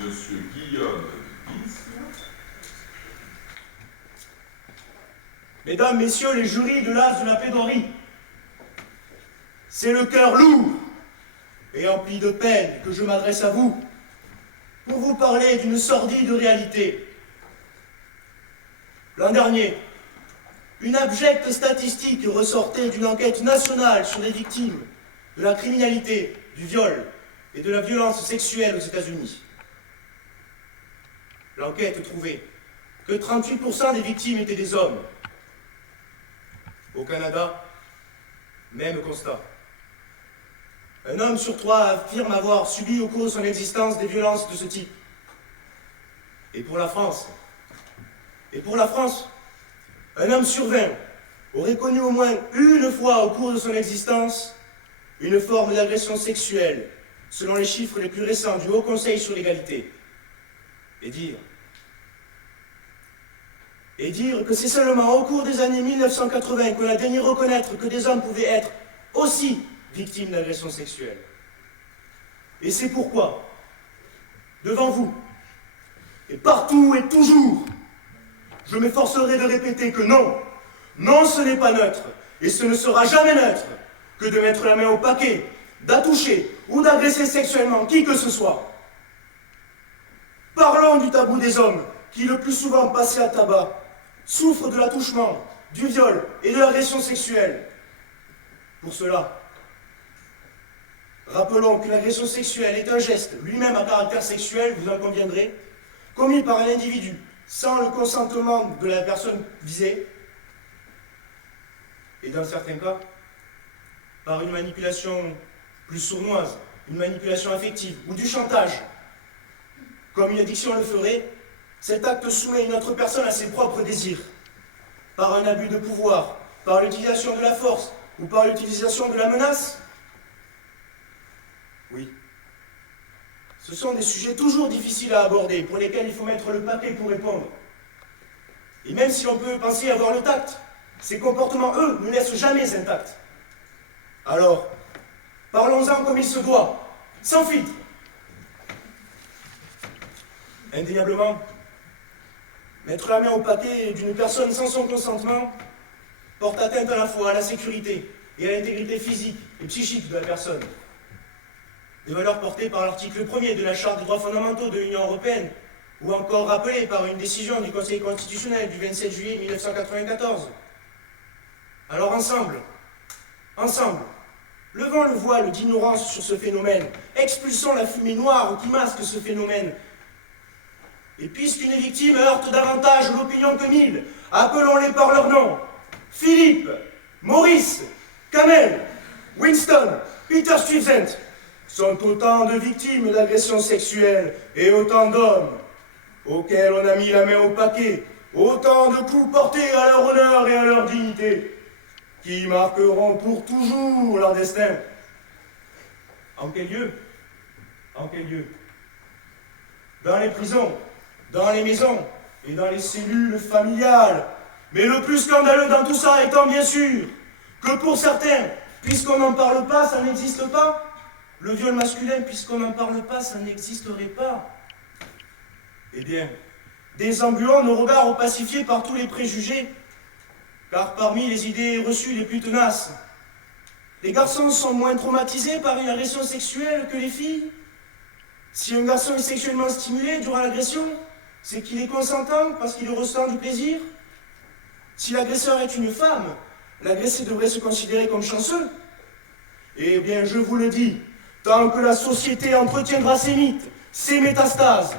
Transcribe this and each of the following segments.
Monsieur Guillaume Bis. Mesdames, Messieurs les jurys de l'As de la plaidoirie, c'est le cœur lourd et empli de peine que je m'adresse à vous pour vous parler d'une sordide réalité. L'an dernier, une abjecte statistique ressortait d'une enquête nationale sur les victimes de la criminalité, du viol et de la violence sexuelle aux États-Unis. L'enquête trouvait que 38% des victimes étaient des hommes. Au Canada, même constat. Un homme sur 3 affirme avoir subi au cours de son existence des violences de ce type. Et pour la France, un homme sur 20 aurait connu au moins une fois au cours de son existence une forme d'agression sexuelle, selon les chiffres les plus récents du Haut Conseil sur l'égalité. Et dire que c'est seulement au cours des années 1980 qu'on a daigné reconnaître que des hommes pouvaient être aussi victimes d'agressions sexuelles. Et c'est pourquoi, devant vous, et partout et toujours, je m'efforcerai de répéter que non, non, ce n'est pas neutre, et ce ne sera jamais neutre, que de mettre la main au paquet, d'attoucher ou d'agresser sexuellement qui que ce soit. Parlons du tabou des hommes, qui le plus souvent passés à tabac, souffrent de l'attouchement, du viol et de l'agression sexuelle. Pour cela, rappelons que l'agression sexuelle est un geste, lui-même à caractère sexuel, vous en conviendrez, commis par un individu sans le consentement de la personne visée, et dans certains cas, par une manipulation plus sournoise, une manipulation affective ou du chantage. Comme une addiction le ferait, cet acte soumet une autre personne à ses propres désirs, par un abus de pouvoir, par l'utilisation de la force ou par l'utilisation de la menace. Oui. Ce sont des sujets toujours difficiles à aborder, pour lesquels il faut mettre le paquet pour répondre. Et même si l'on peut penser avoir le tact, ces comportements, eux, ne laissent jamais intacts. Alors, parlons-en comme il se doit, sans filtre. Indéniablement, mettre la main au paquet d'une personne sans son consentement porte atteinte à la fois à la sécurité et à l'intégrité physique et psychique de la personne. Des valeurs portées par l'article 1er de la Charte des droits fondamentaux de l'Union européenne, ou encore rappelées par une décision du Conseil constitutionnel du 27 juillet 1994. Alors ensemble, levons le voile d'ignorance sur ce phénomène, expulsons la fumée noire qui masque ce phénomène. Et puisqu'une victime heurte davantage l'opinion que 1000, appelons-les par leur nom. Philippe, Maurice, Kamel, Winston, Peter Stuyvesant sont autant de victimes d'agressions sexuelles et autant d'hommes auxquels on a mis la main au paquet, autant de coups portés à leur honneur et à leur dignité, qui marqueront pour toujours leur destin. En quel lieu? Dans les prisons, dans les maisons et dans les cellules familiales. Mais le plus scandaleux dans tout ça étant bien sûr que pour certains, puisqu'on n'en parle pas, ça n'existe pas. Le viol masculin, puisqu'on n'en parle pas, ça n'existerait pas. Eh bien, désambulons nos regards opacifiés par tous les préjugés, car parmi les idées reçues les plus tenaces, les garçons sont moins traumatisés par une agression sexuelle que les filles. Si un garçon est sexuellement stimulé durant l'agression, c'est qu'il est consentant parce qu'il ressent du plaisir. Si l'agresseur est une femme, l'agressé devrait se considérer comme chanceux. Eh bien, je vous le dis, tant que la société entretiendra ces mythes, ces métastases,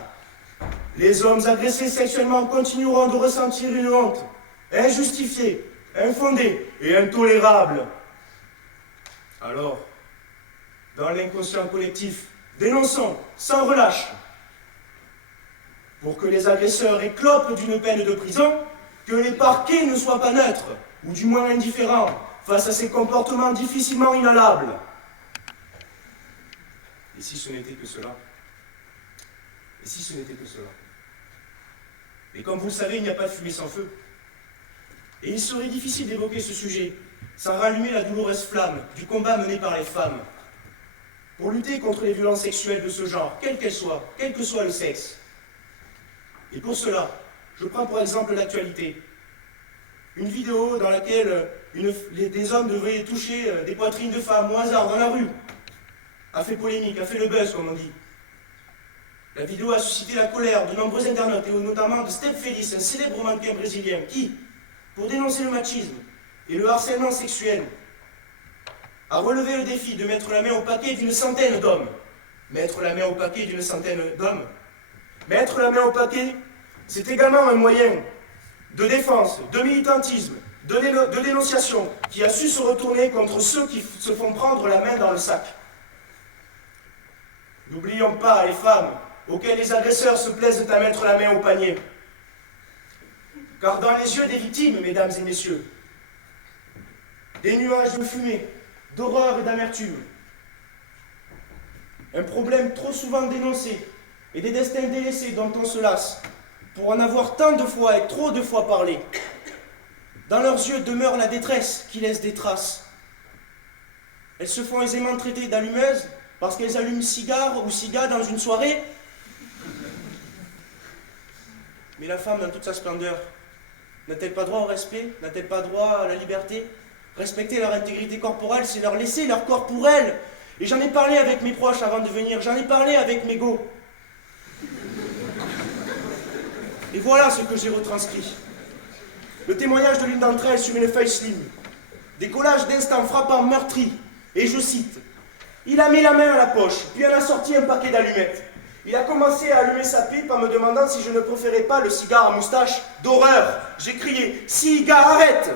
les hommes agressés sexuellement continueront de ressentir une honte injustifiée, infondée et intolérable. Alors, dans l'inconscient collectif, dénonçons sans relâche, pour que les agresseurs éclopent d'une peine de prison, que les parquets ne soient pas neutres, ou du moins indifférents, face à ces comportements difficilement inhalables. Et si ce n'était que cela? Mais comme vous le savez, il n'y a pas de fumée sans feu. Et il serait difficile d'évoquer ce sujet sans rallumer la douloureuse flamme du combat mené par les femmes. pour lutter contre les violences sexuelles de ce genre, quelles qu'elles soient, quel que soit le sexe. Et pour cela, je prends pour exemple l'actualité. Une vidéo dans laquelle des hommes devraient toucher des poitrines de femmes au hasard dans la rue a fait polémique, a fait le buzz comme on dit. La vidéo a suscité la colère de nombreux internautes et notamment de Step Feliz, un célèbre mannequin brésilien qui, pour dénoncer le machisme et le harcèlement sexuel, a relevé le défi de mettre la main au paquet d'une centaine d'hommes. Mettre la main au paquet d'une centaine d'hommes. Mettre la main au paquet, c'est également un moyen de défense, de militantisme, de dénonciation, qui a su se retourner contre ceux qui se font prendre la main dans le sac. N'oublions pas les femmes auxquelles les agresseurs se plaisent à mettre la main au panier. Car dans les yeux des victimes, mesdames et messieurs, des nuages de fumée, d'horreur et d'amertume, un problème trop souvent dénoncé et des destins délaissés dont on se lasse, pour en avoir tant de fois et trop de fois parlé. Dans leurs yeux demeure la détresse qui laisse des traces. Elles se font aisément traiter d'allumeuses parce qu'elles allument cigare ou ciga dans une soirée. Mais la femme dans toute sa splendeur, n'a-t-elle pas droit au respect? N'a-t-elle pas droit à la liberté? Respecter leur intégrité corporelle, c'est leur laisser leur corps pour elles. Et j'en ai parlé avec mes proches avant de venir, j'en ai parlé avec mes go. Et voilà ce que j'ai retranscrit. Le témoignage de l'une d'entre elles sur une feuille slim. Des collages d'instants frappants meurtris. Et je cite. Il a mis la main à la poche, puis en a sorti un paquet d'allumettes. Il a commencé à allumer sa pipe en me demandant si je ne préférais pas le cigare à moustache. D'horreur! J'ai crié « Cigare, arrête !»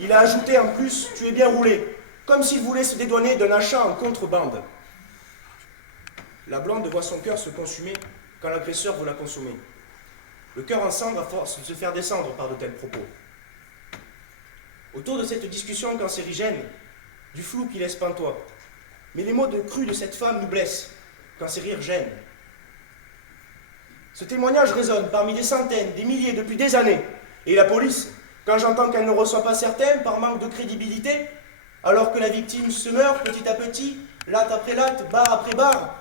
Il a ajouté en plus « Tu es bien roulé », comme s'il voulait se dédouaner d'un achat en contrebande. La blonde voit son cœur se consumer quand l'agresseur veut la consommer. Le cœur en cendre à force de se faire descendre par de tels propos. Autour de cette discussion cancérigène, du flou qui laisse pantois, mais les mots de cru de cette femme nous blessent, quand ces rires gênent. Ce témoignage résonne parmi des centaines, des milliers depuis des années. Et la police, quand j'entends qu'elle ne reçoit pas certains par manque de crédibilité, alors que la victime se meurt petit à petit, latte après latte, barre après barre,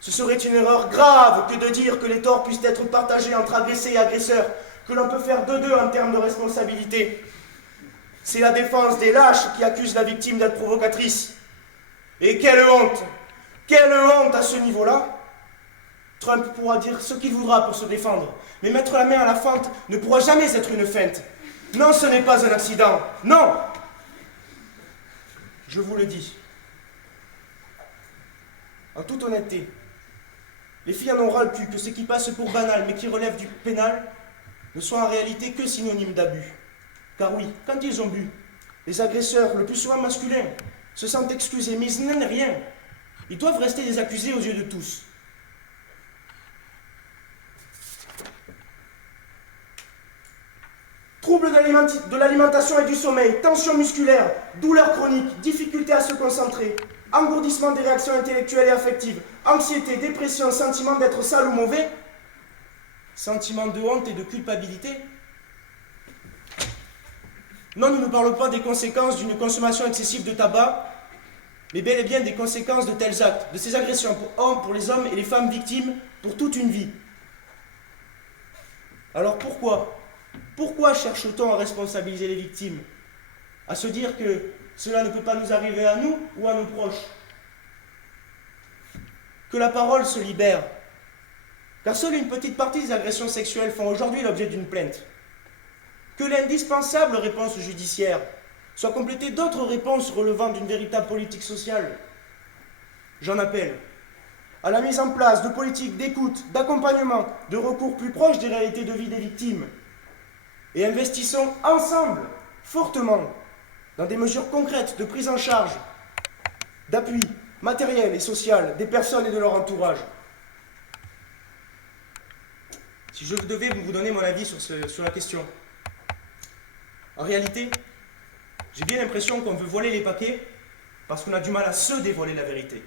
ce serait une erreur grave que de dire que les torts puissent être partagés entre agressés et agresseurs, que l'on peut faire de deux en termes de responsabilité. C'est la défense des lâches qui accuse la victime d'être provocatrice. Et quelle honte! Quelle honte à ce niveau-là! Trump pourra dire ce qu'il voudra pour se défendre, mais mettre la main à la fente ne pourra jamais être une feinte. Non, ce n'est pas un accident. Non! Je vous le dis. En toute honnêteté, les filles en ont ras le cul que ce qui passe pour banal, mais qui relève du pénal, ne soit en réalité que synonyme d'abus. Car oui, quand ils ont bu, les agresseurs, le plus souvent masculins, se sentent excusés, mais ce n'est rien. Ils doivent rester des accusés aux yeux de tous. Troubles de l'alimentation et du sommeil, tension musculaire, douleurs chroniques, difficulté à se concentrer, engourdissement des réactions intellectuelles et affectives, anxiété, dépression, sentiment d'être sale ou mauvais, sentiment de honte et de culpabilité. Non, nous ne parlons pas des conséquences d'une consommation excessive de tabac, mais bel et bien des conséquences de tels actes, de ces agressions pour les hommes et les femmes victimes pour toute une vie. Alors pourquoi cherche-t-on à responsabiliser les victimes? À se dire que cela ne peut pas nous arriver à nous ou à nos proches? Que la parole se libère. Car seule une petite partie des agressions sexuelles font aujourd'hui l'objet d'une plainte. Que l'indispensable réponse judiciaire soit complétée d'autres réponses relevant d'une véritable politique sociale. J'en appelle à la mise en place de politiques d'écoute, d'accompagnement, de recours plus proches des réalités de vie des victimes. Et investissons ensemble, fortement, dans des mesures concrètes de prise en charge, d'appui matériel et social des personnes et de leur entourage. Si je devais vous donner mon avis sur la question, en réalité, j'ai bien l'impression qu'on veut voiler les paquets parce qu'on a du mal à se dévoiler la vérité.